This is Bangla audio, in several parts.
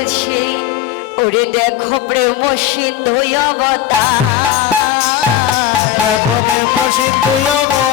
করছে। ওরে দেখো প্রেম সিন্ধু অবতার। ওরে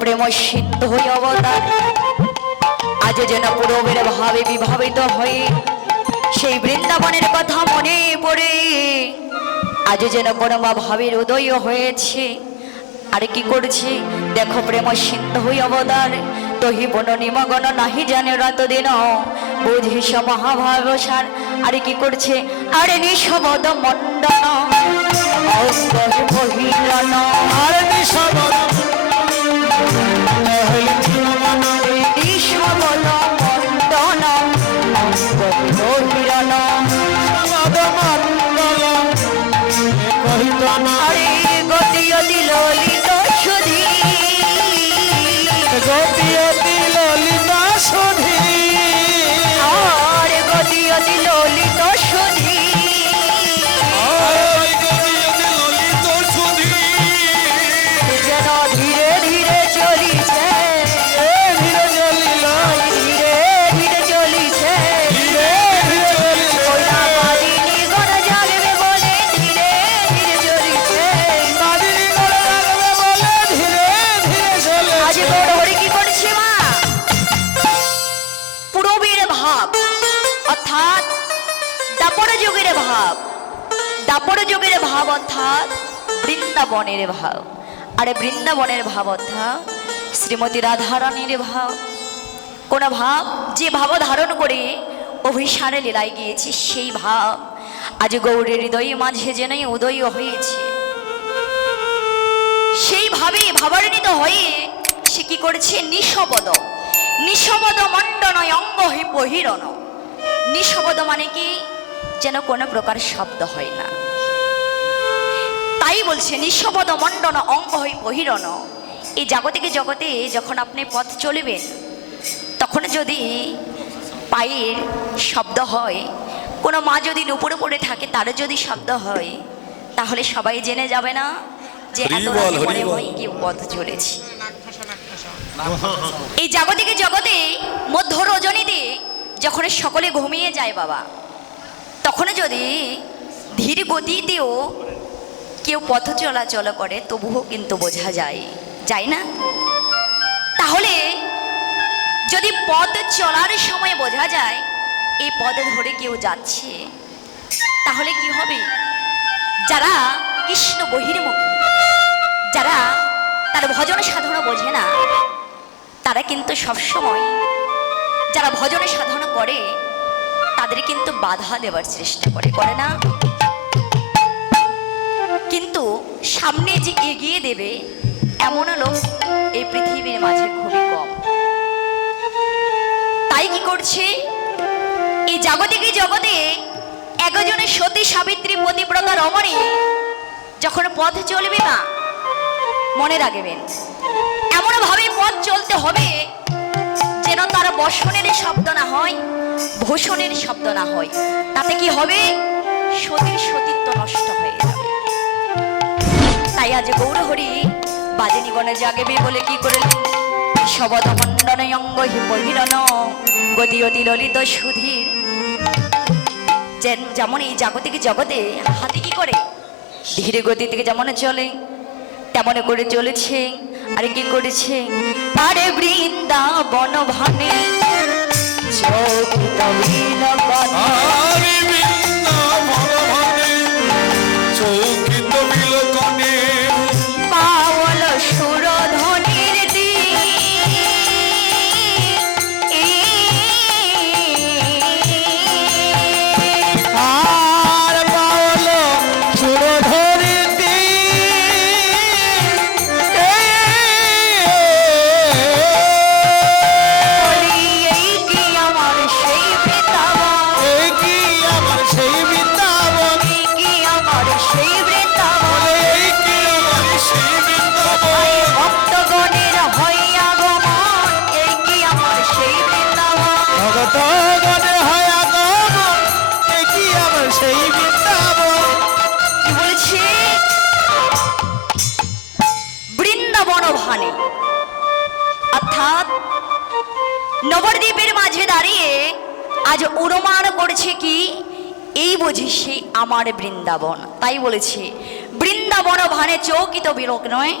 প্রেম সিদ্ধ হয়ে অবতার। আজ যেন পুরবের ভাবে বিভাবিত হয়ে সেই বৃন্দাবনের কথা মনে পড়ে। আজ যেন কোনো মা ভাবের উদয় হয়েছে। আর কি করছে? দেখো প্রেম সিদ্ধ হয়ে অবতার। তহি বন নিমগণ নাহি জানে রাত দিন। বুঝিস মহাভাবসার আর কি করছে? আরে নিঃশবদ অঙ্গ বহিরন নিঃশবদ ভাব। অর্থাৎ দাপর যুগের ভাব। দাপর যুগের ভাব অর্থাৎ বৃন্দাবনের ভাব। আরে বৃন্দাবনের ভাব অর্থাৎ শ্রীমতী রাধারানীর ভাব। কোন ভাব যে ভাব ধারণ করে অভিসারে লীলায় গিয়েছে, সেই ভাব আজ গৌরের হৃদয়ে মাঝে যেনই উদয় হয়েছে। সেইভাবে ভাবান্বিত হয়ে সে কি করেছে? নিঃশবদ। নিঃশবদ মণ্ডন অঙ্গ হি বহিরন নিঃশবদ মানে কি? যেন কোনো প্রকার শব্দ হয় না। তাই বলছে নিঃশবদ মণ্ডন অঙ্গ হই বহিরন এই জাগতিকে জগতে যখন আপনি পথ চলিবেন তখন যদি পায়ের শব্দ হয় কোনো মা যদি নুপুরে পড়ে থাকে তারও যদি শব্দ হয় তাহলে সবাই জেনে যাবে না যে এত। হয় কেউ পথ চলেছে। এই জাগতিকে জগতে মধ্য রজনীতে যখন সকলে ঘুমিয়ে যায় বাবা, তখন যদি ধীর গতিতেও কেউ পথ চলাচল করে, তবুও কিন্তু বোঝা যায়। যায় না? তাহলে যদি পথ চলার সময় বোঝা যায় এই পথে ধরে কেউ যাচ্ছে, তাহলে কি হবে? যারা কৃষ্ণ বহির্মুখী, যারা তার ভজন সাধনা বোঝে না তারা কিন্তু সবসময় যারা ভজন সাধনা করে, তাদের কিন্তু বাধা দেওয়ার চেষ্টা করে করে না? কিন্তু সামনে যে এগিয়ে দেবে এমন লোক এই পৃথিবীর মাঝে খুবই কম। তাই কি করছে? এই জাগতিকে জগতে একজনের সতী সাবিত্রী পতিব্রতা রমণী যখন পথ চলবে না, মনে রাখবেন পথ হবে। যেন তার বসনের শব্দ না হয়, ভূষণের শব্দ না হয়, তাতে কি হবে? সতীর সতীত্ব নষ্ট হয়ে যাবে। তাই আজ গৌরহরি বাদিনীগণে জাগেবে বলে কি করলেন মণ্ডন অঙ্গ হিমহিরণ গতি অতি ললিত সুধীর। যেমন এই জাগতিক জগতে হাতি কি করে? ধীরে গতি থেকে যেমন চলে, তেমন করে চলেছে আর কি করেছে? আরে বৃন্দাবন ভানে। চৌকিত নবদ্বীপের মাঝে দাঁড়িয়ে আজ অনুমান করেছে কি, এই বুঝি সে আমার বৃন্দাবন। তাই বলেছি, বৃন্দাবন ভানে চৌকিত বিলোক নয়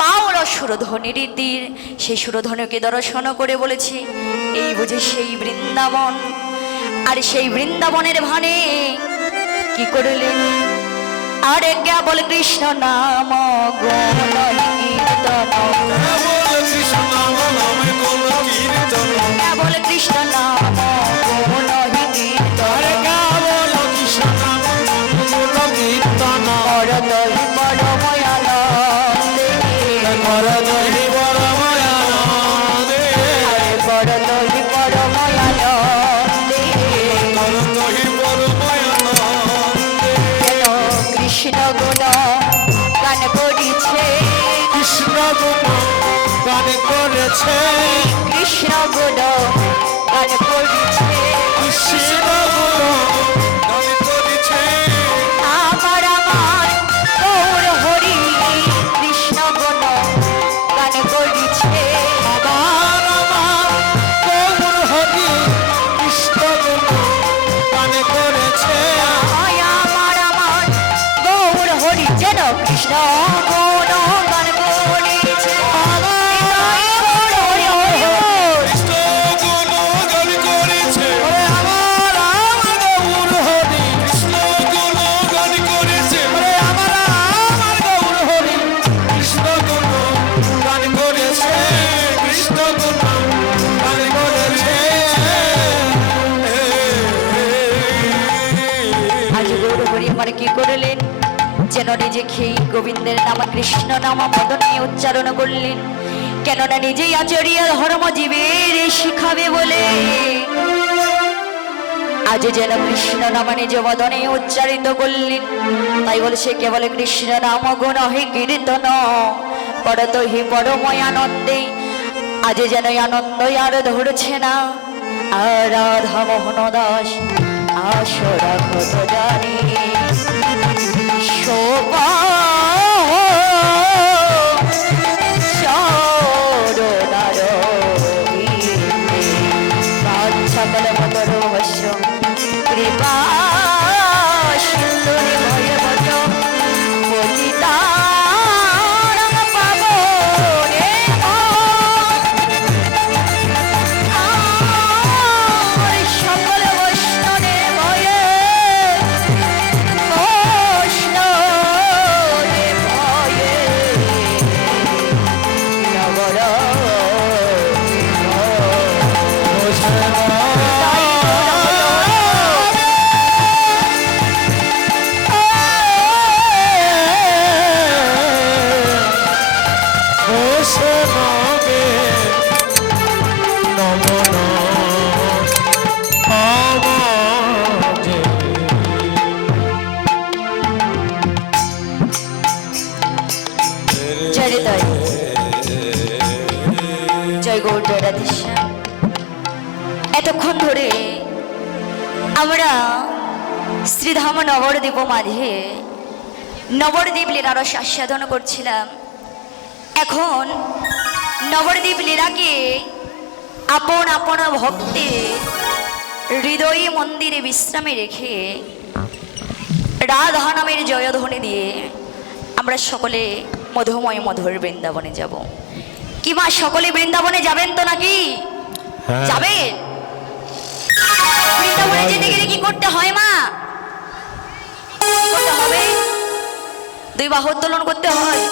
পাওর সুরধ্বনির তীর সেই সুরধ্বনিকে দর্শন করে বলেছে, এই বুঝি সেই বৃন্দাবন। আর সেই বৃন্দাবনের ভানে কি করলেন আরে কেবল কৃষ্ণ নাম গণ কীর্তন। করেছে কৃষ্ণ আমার কি করলেন? যেন নিজে খেয়ে গোবিন্দের নাম, কৃষ্ণ নাম মদনে উচ্চারণ করলেন। কেননা নিজেই আচরিয়া ধর্ম জীবের শিখাবে বলে। আজ যেন কৃষ্ণ নাম নিজ মদনে উচ্চারিত করলেন। তাই বলে সে কেবল কৃষ্ণ নাম গুণ হে কীর্তন। করত হি পরময় আনন্দে। আজ যেন আনন্দ আর ধরছে না। আর রাধা মোহন দাস আসরা কত জানি। শোভা সকল মতরহস্য কৃপা এতক্ষণ ধরে আমরা শ্রীধাম নবরদ্বীপ মাঝে নবরদ্বীপ লীলার আস্বাদন করছিলাম। এখন নবরদ্বীপ লীলাকে আপন আপন ভক্তে হৃদয়ী মন্দিরে বিশ্রামে রেখে রাধা নামের জয়ধ্বনি দিয়ে আমরা সকলে মধুময় মধুর বৃন্দাবনে যাব। কি মা সকলে বৃন্দাবনে যাবেন তো নাকি? হ্যাঁ। যাবেন? বৃন্দাবনে যেতে গেলে কি করতে হয় মা? কি করতে হবে? দুই বাহু উত্তোলন করতে হয়।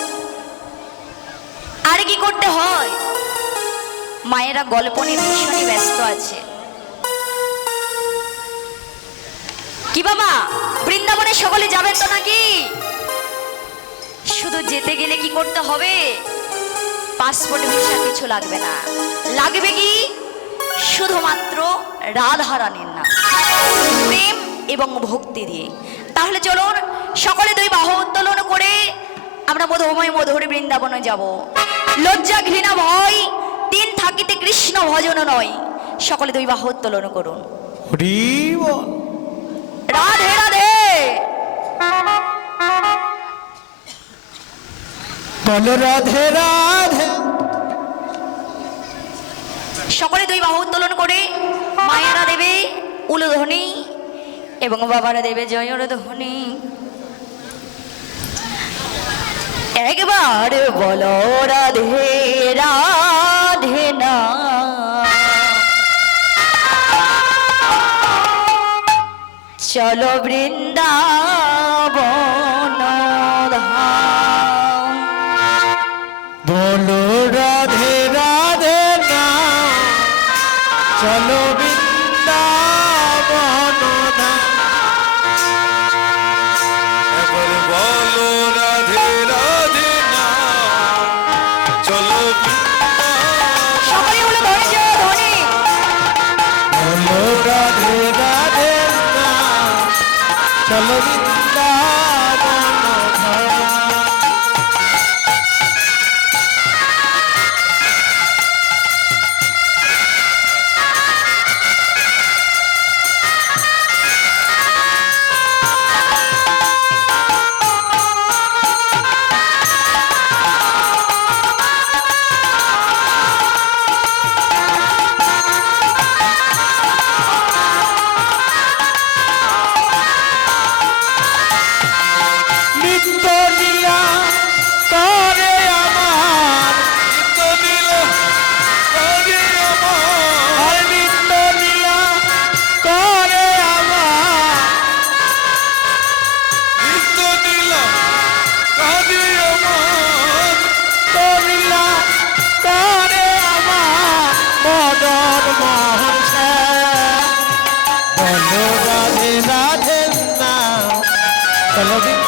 আর কি করতে হয়? মায়েরা গল্প নিয়ে ভীষণই ব্যস্ত আছে। কি বাবা বৃন্দাবনে সকলে যাবেন তো নাকি? শুধু যেতে গেলে কি করতে হবে? পাসপোর্ট ভিসা কিছু লাগবে না। লাগবে কি? শুধুমাত্র রাধা রানীর নাম। প্রেম এবং ভক্তি দিয়ে। তাহলে চলুন সকলে দুই বাহু উত্তোলন করে আমরা মধুময় মধুর বৃন্দাবনে যাব। লজ্জা ঘৃণা ভয় দিন থাকিতে কৃষ্ণ ভজন নয়। সকলে দুই বাহু উত্তোলন করুন। রাধে রাধে! বল রাধে রাধে। সকলে দুই বাহু উত্তোলন করে মায়েরা দেবে উলধ্বনি এবং বাবারা দেবে জয়র ধ্বনি একবার বলো, রাধে রাধে না। চলো বৃন্দাবন। চলো বলো রাধে রাধে না চলো